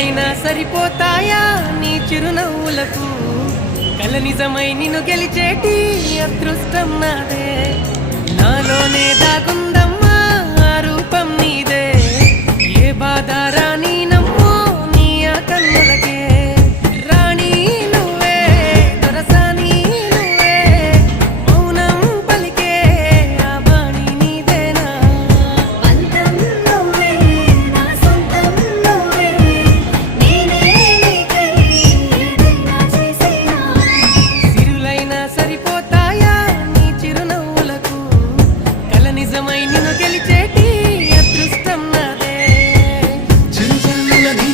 సిరులైనా సరిపోతాయా నీ చిరునవ్వులకు కల నిజమై నిన్ను గెలిచేటి అదృష్టం నాదే నాలోనే దాగుందమ్మా ఆ రూపం నీదే ఏ బాధ రాని నమ్మో నీ ఆ కన్నులకే రాణి నువ్వే దొరసాని నువ్వే మౌనం పలికే ఆ బాణి నీదేనా పంతం నువ్వే నా సొంతం నువ్వే నేనే నీకై ఏదైనా చేసేనా సిరులైనా సరిపోతాయా నీ చిరునవ్వులకు కల నిజమై నిన్ను గెలిచేటి అదృష్టం నాదే చిరుజల్లుల నీ